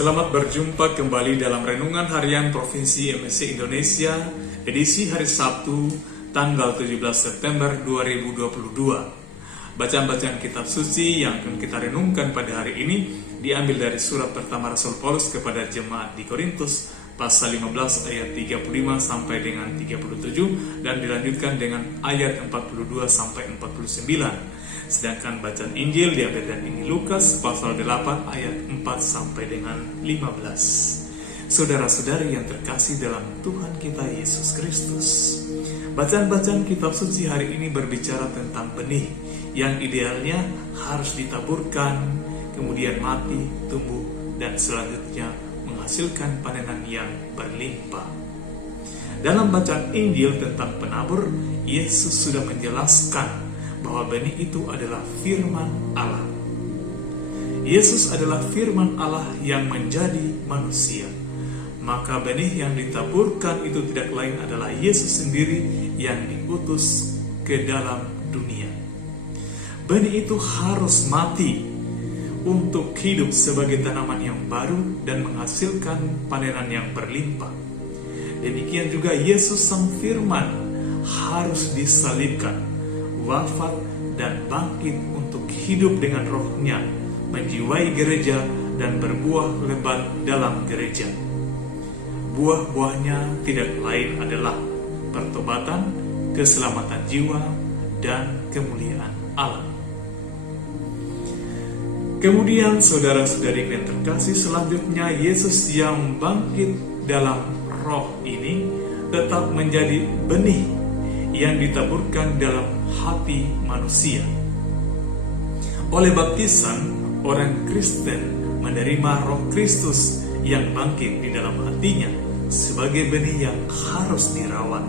Selamat berjumpa kembali dalam Renungan Harian Provinsi MSC Indonesia, edisi hari Sabtu, tanggal 17 September 2022. Bacaan-bacaan kitab suci yang akan kita renungkan pada hari ini diambil dari surat pertama Rasul Paulus kepada jemaat di Korintus, pasal 15 ayat 35 sampai dengan 37, dan dilanjutkan dengan ayat 42 sampai 49. Sedangkan bacaan Injil diambil dari Lukas pasal 8 ayat 4 sampai dengan 15. Saudara-saudari yang terkasih dalam Tuhan kita Yesus Kristus, bacaan-bacaan kitab suci hari ini berbicara tentang benih yang idealnya harus ditaburkan, kemudian mati, tumbuh, dan selanjutnya menghasilkan panenan yang berlimpah. Dalam bacaan Injil tentang penabur, Yesus sudah menjelaskan bahwa benih itu adalah firman Allah. Yesus adalah firman Allah yang menjadi manusia. Maka benih yang ditaburkan itu tidak lain adalah Yesus sendiri yang diutus ke dalam dunia. Benih itu harus mati untuk hidup sebagai tanaman yang baru dan menghasilkan panenan yang berlimpah. Demikian juga Yesus sang firman harus disalibkan, wafat dan bangkit untuk hidup dengan rohnya, menjiwai gereja dan berbuah lebat dalam gereja. Buah-buahnya tidak lain adalah pertobatan, keselamatan jiwa, dan kemuliaan Allah. Kemudian saudara-saudari yang terkasih, selanjutnya Yesus yang bangkit dalam roh ini tetap menjadi benih yang ditaburkan dalam hati manusia. Oleh baptisan, orang Kristen menerima Roh Kristus yang bangkit di dalam hatinya sebagai benih yang harus dirawat.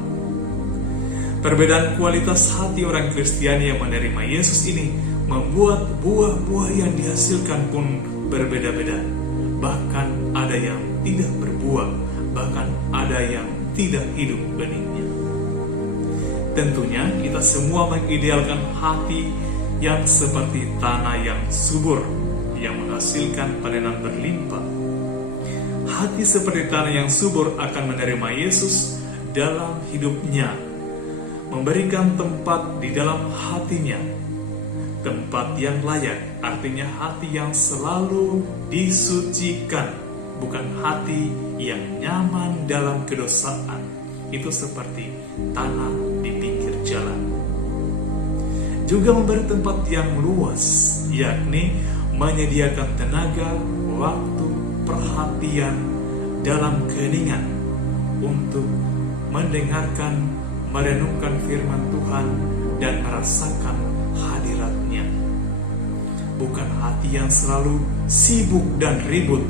Perbedaan kualitas hati orang Kristiani yang menerima Yesus ini membuat buah-buah yang dihasilkan pun berbeda-beda. Bahkan ada yang tidak berbuah, bahkan ada yang tidak hidup benihnya. Tentunya kita semua mengidealkan hati yang seperti tanah yang subur, yang menghasilkan panenan berlimpah. Hati seperti tanah yang subur akan menerima Yesus dalam hidupnya, memberikan tempat di dalam hatinya, tempat yang layak, artinya hati yang selalu disucikan, bukan hati yang nyaman dalam kedosaan. Itu seperti tanah di pinggir jalan. Juga memberi tempat yang luas, yakni menyediakan tenaga, waktu, perhatian dalam keheningan untuk mendengarkan, merenungkan firman Tuhan dan merasakan hadirat-Nya. Bukan hati yang selalu sibuk dan ribut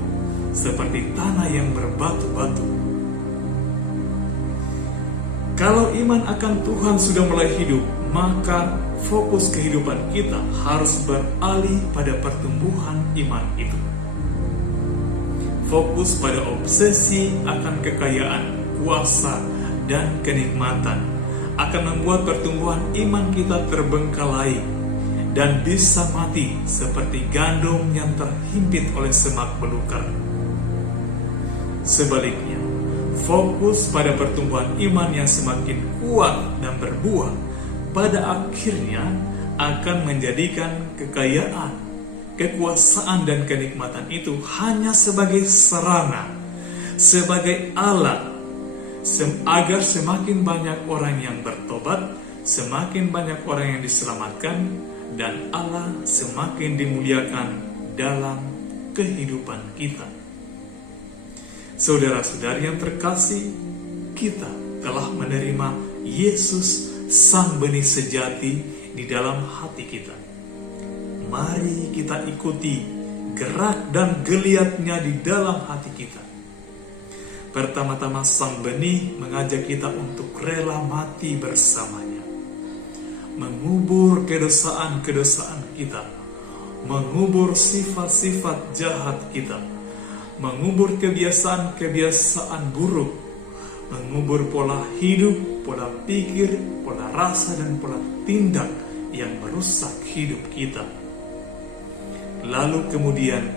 seperti tanah yang berbatu-batu. Kalau iman akan Tuhan sudah mulai hidup, maka fokus kehidupan kita harus beralih pada pertumbuhan iman itu. Fokus pada obsesi akan kekayaan, kuasa, dan kenikmatan akan membuat pertumbuhan iman kita terbengkalai dan bisa mati seperti gandum yang terhimpit oleh semak belukar. Sebaliknya, fokus pada pertumbuhan iman yang semakin kuat dan berbuah pada akhirnya akan menjadikan kekayaan, kekuasaan, dan kenikmatan itu hanya sebagai sarana, sebagai alat, agar semakin banyak orang yang bertobat, semakin banyak orang yang diselamatkan, dan Allah semakin dimuliakan dalam kehidupan kita. Saudara-saudari yang terkasih, kita telah menerima Yesus sang benih sejati di dalam hati kita. Mari kita ikuti gerak dan geliatnya di dalam hati kita. Pertama-tama sang benih mengajak kita untuk rela mati bersamanya, mengubur kedosaan-kedosaan kita, mengubur sifat-sifat jahat kita, mengubur kebiasaan-kebiasaan buruk, mengubur pola hidup, pola pikir, pola rasa, dan pola tindak yang merusak hidup kita. Lalu kemudian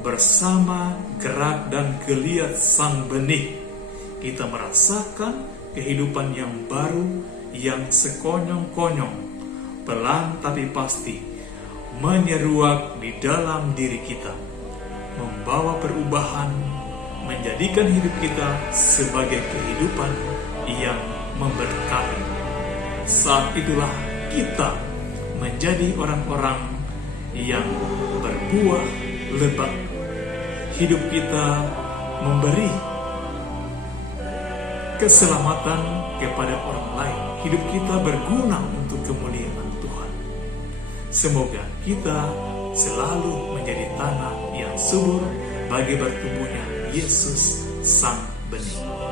bersama gerak dan geliat sang benih, kita merasakan kehidupan yang baru, yang sekonyong-konyong, pelan tapi pasti, menyeruak di dalam diri kita, membawa perubahan, menjadikan hidup kita sebagai kehidupan yang memberkati. Saat itulah kita menjadi orang-orang yang berbuah lebat. Hidup kita memberi keselamatan kepada orang lain. Hidup kita berguna untuk kemuliaan Tuhan. Semoga kita selalu menjadi tanah yang subur bagi bertumbuhnya Yesus Sang Benih.